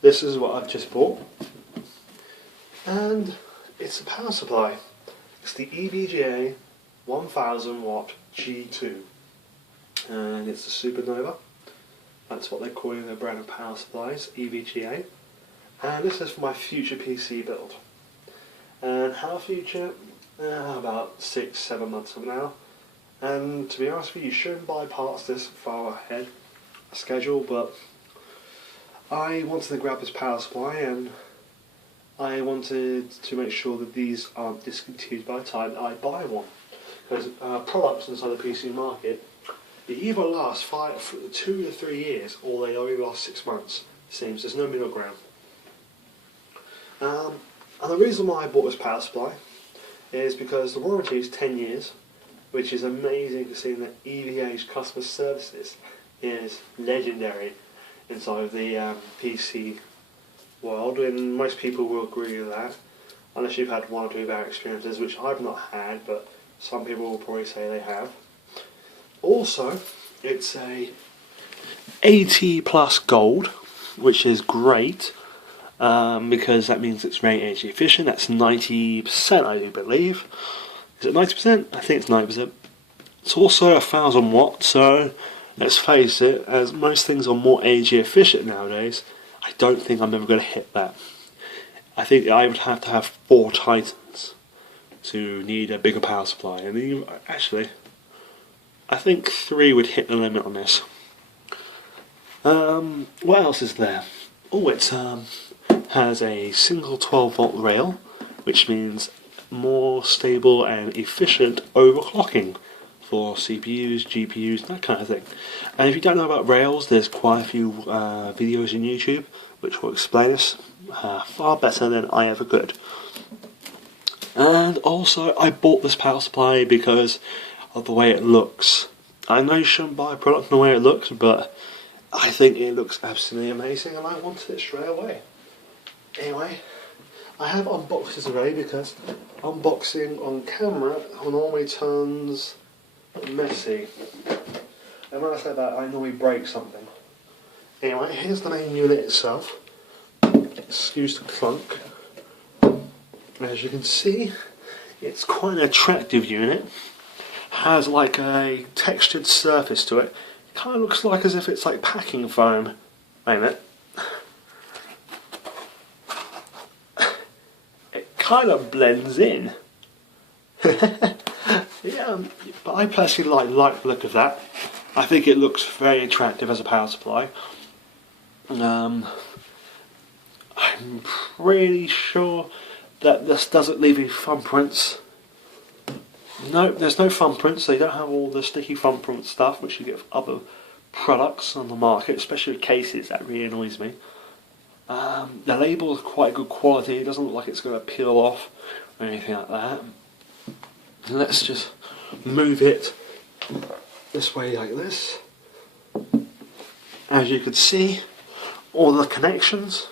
this is what I've just bought, and it's a power supply. It's the EVGA 1000 watt G2, and it's a Supernova. That's what they're calling their brand of power supplies, EVGA. And this is for my future PC build. And how future? About 6-7 months from now. And to be honest with you shouldn't buy parts this far ahead schedule, but I wanted to grab this power supply and I wanted to make sure that these aren't discontinued by the time I buy one. Because products inside the PC market, they either last 2 to 3 years or they only last 6 months. It seems there's no middle ground. And the reason why I bought this power supply is because the warranty is 10 years, which is amazing, considering that EVGA's customer services is legendary inside of the PC world, and most people will agree with that, unless you've had one or two bad experiences, which I've not had, but some people will probably say they have. Also, it's a 80 plus gold, which is great, because that means it's very energy efficient. That's 90%, I do believe. Is it 90%? I think it's 90%. It's also 1000 watts, so let's face it, as most things are more energy efficient nowadays, I don't think I'm ever going to hit that. I think I would have to have 4 Titans to need a bigger power supply, and actually, I think 3 would hit the limit on this. What else is there? Oh, it has a single 12 volt rail, which means more stable and efficient overclocking for CPUs, GPUs, that kind of thing. And if you don't know about rails, there's quite a few videos on YouTube which will explain this far better than I ever could. And also, I bought this power supply because of the way it looks. I know you shouldn't buy a product the way it looks, but I think it looks absolutely amazing and I wanted it straight away. Anyway, I have unboxed this already because unboxing on camera normally turns messy. And when I say that, I normally break something. Anyway, here's the main unit itself. Excuse the clunk. As you can see, it's quite an attractive unit. Has like a textured surface to it. It kind of looks like as if it's like packing foam. Wait a minute. It kind of blends in. Yeah, but I personally like the look of that. I think it looks very attractive as a power supply. I'm pretty sure that this doesn't leave any thumbprints. No, there's no thumbprints. They don't have all the sticky thumbprint stuff which you get with other products on the market, especially with cases. That really annoys me. The label is quite good quality. It doesn't look like it's going to peel off or anything like that. Let's just move it this way like this. As you can see, all the connections,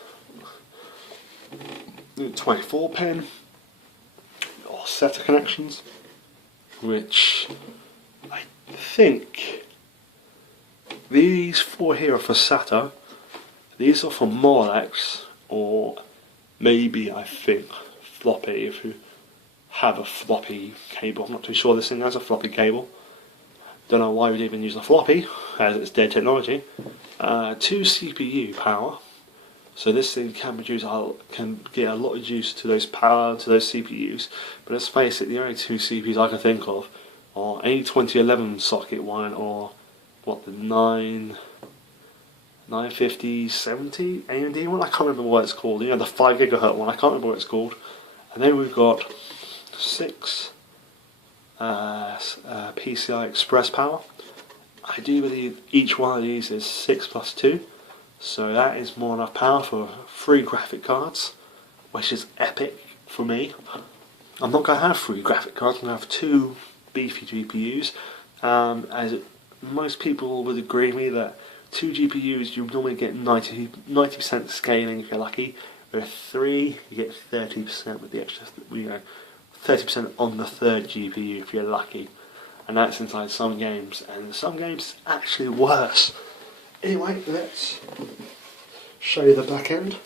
24 pin or set of connections, which I think these 4 here are for SATA, these are for Molex, or maybe I think floppy if you have a floppy cable. I'm not too sure this thing has a floppy cable. Don't know why we'd even use a floppy, as it's dead technology. 2 CPU power, so this thing can get a lot of use to those CPUs. But let's face it, the only 2 CPUs I can think of are a 2011 socket one, or what, the 950-70 AMD one. I can't remember what it's called. You know, the 5 GHz one. I can't remember what it's called. And then we've got 6 PCI Express power. I do believe each one of these is 6 plus 2, so that is more than enough power for 3 graphic cards, which is epic for me. I'm not going to have 3 graphic cards, I'm going to have 2 beefy GPUs, as most people would agree with me that 2 GPUs you normally get 90% scaling if you're lucky. With 3 you get 30% with the extra, 30% on the 3rd GPU if you're lucky. And that's inside some games, and some games it's actually worse. Anyway, let's show you the back end.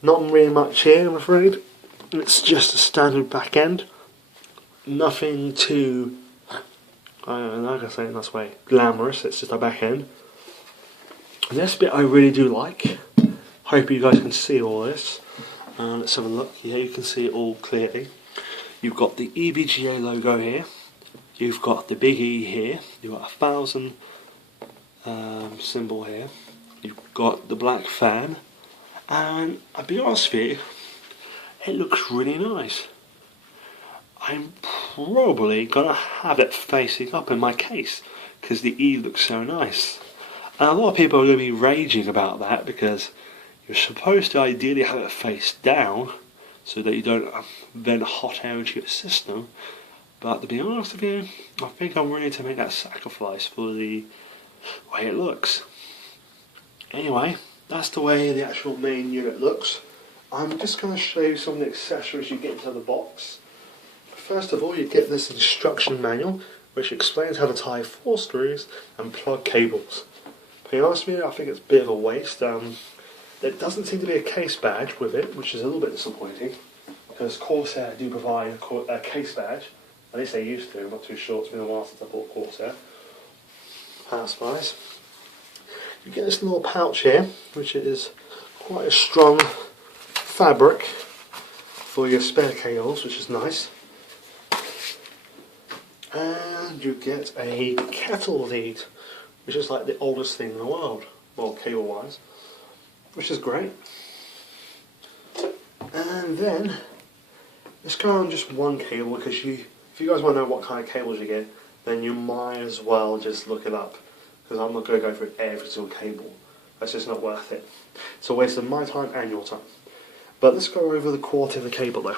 Not really much here, I'm afraid. It's just a standard back end. Nothing too, like I say in this way, glamorous. It's just a back end. And this bit I really do like. Hope you guys can see all this. Let's have a look. Yeah, you can see it all clearly. You've got the EVGA logo here. You've got the big E here. You've got a 1000 symbol here. You've got the black fan. And I'll be honest with you, it looks really nice. I'm probably gonna have it facing up in my case because the E looks so nice. And a lot of people are going to be raging about that because you're supposed to ideally have it face down so that you don't vent hot air into your system. But to be honest with you, I think I'm ready to make that sacrifice for the way it looks. Anyway, that's the way the actual main unit looks. I'm just going to show you some of the accessories you get into the box. First of all, you get this instruction manual which explains how to tie 4 screws and plug cables. To be honest with you, I think it's a bit of a waste. There doesn't seem to be a case badge with it, which is a little bit disappointing because Corsair do provide a case badge. At least they used to. I'm not too sure. It's been a while since I bought Corsair. Power supplies. You get this little pouch here, which is quite a strong fabric for your spare cables, which is nice. And you get a kettle lead, which is like the oldest thing in the world, well, cable wise, which is great. And then let's go on just one cable because if you guys want to know what kind of cables you get, then you might as well just look it up because I'm not going to go through every single cable. That's just not worth it. It's a waste of my time and your time. But let's go over the quality of the cable though.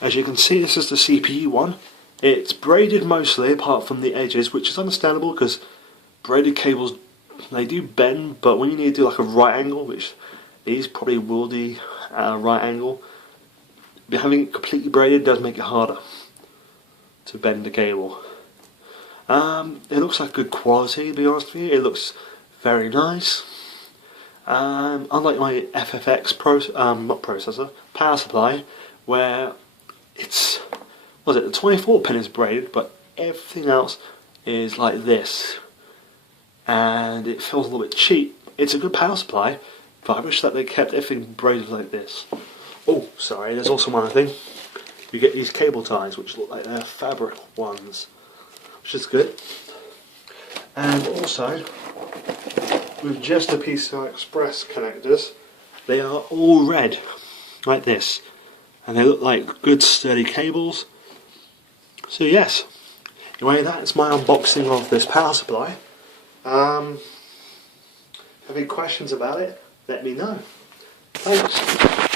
As you can see, this is the CPU one. It's braided mostly apart from the edges, which is understandable because braided cables, they do bend, but when you need to do like a right angle, which these probably will do at a right angle, having it completely braided does make it harder to bend the cable. It looks like good quality, to be honest with you. It looks very nice. Unlike my FFX power supply, where it's, the 24 pin is braided, but everything else is like this, and it feels a little bit cheap. It's a good power supply, but I wish that they kept everything braided like this. Oh, sorry, there's also one other thing. You get these cable ties, which look like they're fabric ones, which is good. And also, with just the PCI Express connectors, they are all red, like this, and they look like good sturdy cables. So yes, anyway, that's my unboxing of this power supply. Have any questions about it? Let me know. Thanks.